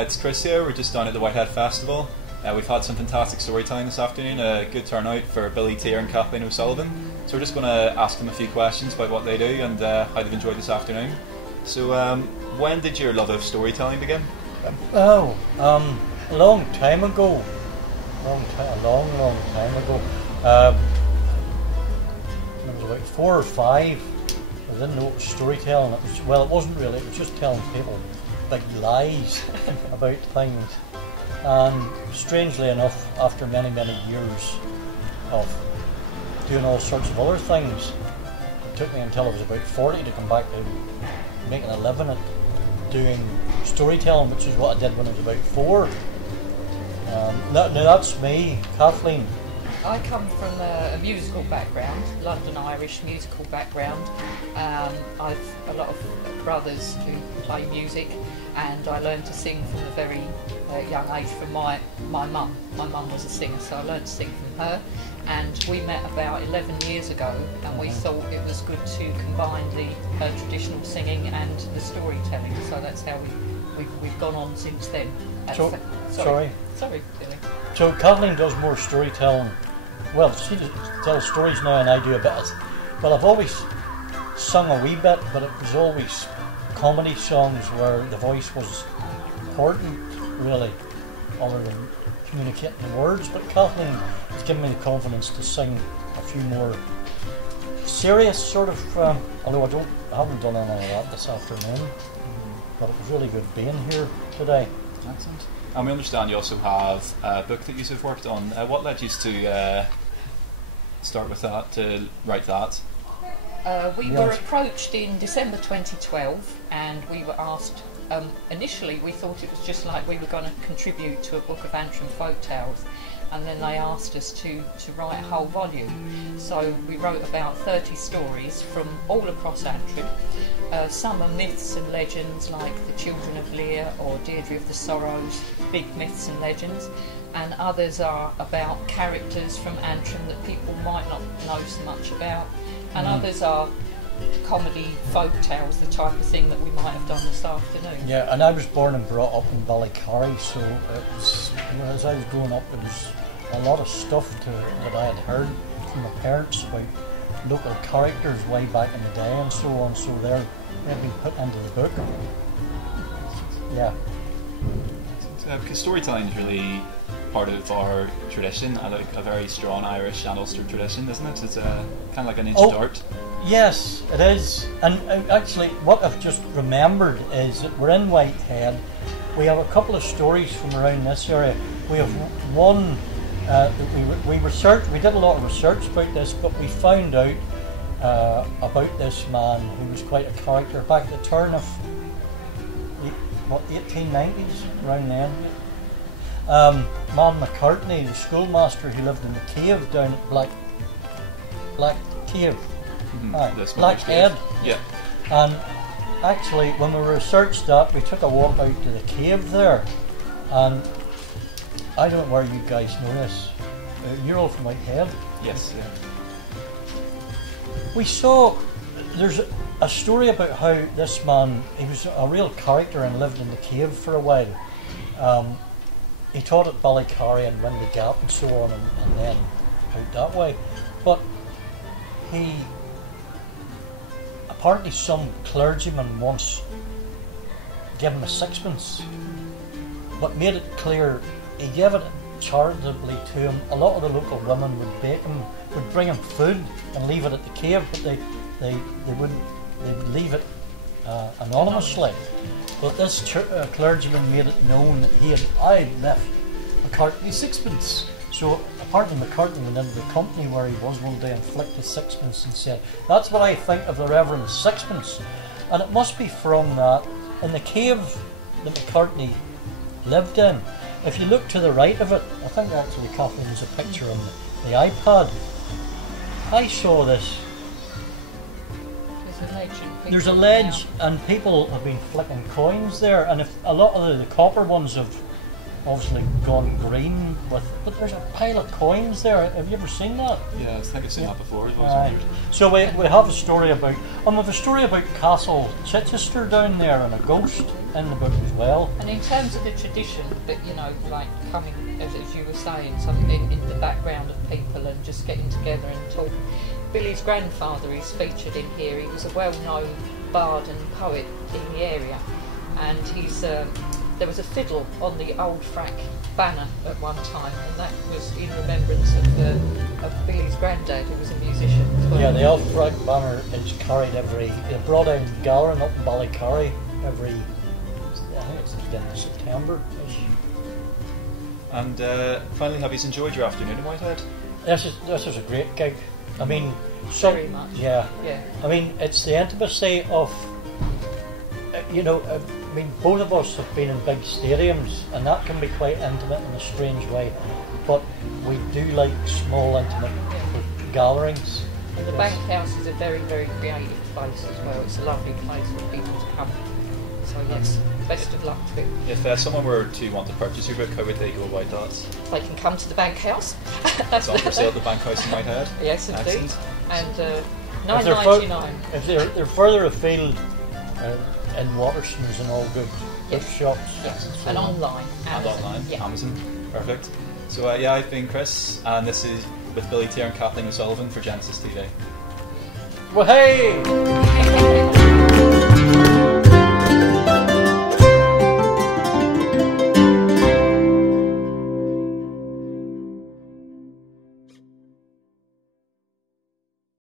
it's Chris here. We're just down at the Whitehead Festival. We've had some fantastic storytelling this afternoon, a good turnout for Billy Tier and Kathleen O'Sullivan. So we're just going to ask them a few questions about what they do and how they've enjoyed this afternoon. So when did your love of storytelling begin? A long time ago. A long time ago. When I was about 4 or 5, I didn't know what was storytelling. It wasn't really, it was just telling people big lies about things. And strangely enough, after many years of doing all sorts of other things, it took me until I was about 40 to come back to making a living at doing storytelling, which is what I did when I was about 4. Now that's me, Kathleen. I come from a musical background, London Irish musical background. I've a lot of brothers who play music, and I learned to sing from a very young age from my mum. My mum was a singer, so I learned to sing from her. And we met about 11 years ago, and we thought it was good to combine the traditional singing and the storytelling. So that's how we've gone on since then. Sorry, Billy. So Kathleen does more storytelling. Well, she tells stories now, and I do a bit. Well, I've always sung a wee bit, but it was always comedy songs where the voice was important, really, other than communicating the words. But Kathleen has given me the confidence to sing a few more serious sort of, although I haven't done any of that this afternoon, but it was really good being here today. Excellent. And we understand you also have a book that you have worked on. What led you to start with that, to write that? We were approached in December 2012, and we were asked, initially we thought it was just like we were going to contribute to a book of Antrim folk tales, and then they asked us to write a whole volume. So we wrote about 30 stories from all across Antrim. Some are myths and legends like the Children of Lear or Deirdre of the Sorrows, big myths and legends, and others are about characters from Antrim that people might not know so much about, and others are comedy folk tales, the type of thing that we might have done this afternoon. Yeah, and I was born and brought up in Ballycarry, so it was, as I was growing up, there was a lot of stuff that I had heard from my parents about local characters way back in the day and so on, so they've been put into the book. Yeah. Because storytelling is really part of our tradition, and a very strong Irish and Ulster tradition, isn't it? It's kind of like an ancient art. Yes, it is. And actually, what I've just remembered is that we're in Whitehead. We have a couple of stories from around this area. We have one that we researched. We did a lot of research about this, but we found out about this man who was quite a character back at the turn of the 1890s, around then. Man McCartney, the schoolmaster who lived in the cave down at Black Cave. Blackhead. Yeah. And actually, when we researched that, we took a walk out to the cave there, and I don't know where you guys know this. You're all from Whitehead. Yes. Yeah. We saw there's a story about how this man, he was a real character and lived in the cave for a while. He taught at Ballycarry and Windy Gap and so on, and then out that way. But he, apparently some clergyman once gave him a sixpence, but made it clear he gave it charitably to him. A lot of the local women would bring him food and leave it at the cave, but they would leave it anonymously. But this clergyman made it known that I left McCartney sixpence. So apparently McCartney went into the company where he was one day and flicked his sixpence and said, "That's what I think of the Reverend Sixpence." And it must be from that, in the cave that McCartney lived in. If you look to the right of it, I think actually Kathleen has a picture on the iPad. I saw this. There's a ledge, and people have been flicking coins there, and if a lot of the copper ones have obviously gone green with. But there's a pile of coins there. Have you ever seen that? Yeah, I think I've seen that before. So we have a story about. We have a story about Castle Chichester down there and a ghost in the book as well. And in terms of the tradition, that like coming, as you were saying, something in the background of people and just getting together and talking. Billy's grandfather is featured in here. He was a well-known bard and poet in the area, and there was a fiddle on the old frack banner at one time, and that was in remembrance of Billy's granddad, who was a musician as well. Yeah, the old frack banner is carried they brought in Gallarin up in Ballycarry every, I think it's the beginning of September. And finally, have you enjoyed your afternoon in Whitehead? This is a great gig. I mean, very much. Yeah. Yeah. I mean, it's the intimacy of, I mean, both of us have been in big stadiums, and that can be quite intimate in a strange way. But we do like small, intimate gatherings. And the Bank House is a very, very creative place as well. It's a lovely place for people to come. So yes, best of luck to it. If someone were to want to purchase your book, how would they go about that? They can come to the Bank House. It's on for sale at the Bank House in Whitehead. Yes, indeed. Excellent. And £9.99. If they're further afield, in Waterston's and all good bookshops. Yes, and online. Amazon. And online, yeah. Amazon. Perfect. So I've been Chris, and this is with Billy Tier and Kathleen O'Sullivan for Genesis TV. Well, hey!